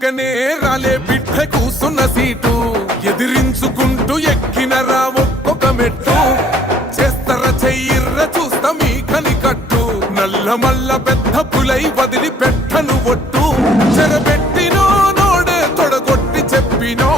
ఊకనే రాలే బిడ్డ కూసున్న సీటు ఎదిరించుకుంటూ ఎక్కినరా ఒక్కొక్క మెట్టు చేస్తర చెయ్యిర్ర చూస్తా మీ కనికట్టు నల్ల మల్ల పెద్ద పులై వదిలి పెట్టను ఒట్టు చెరబెట్టినో నోడే తొడగొట్టి చెప్పినో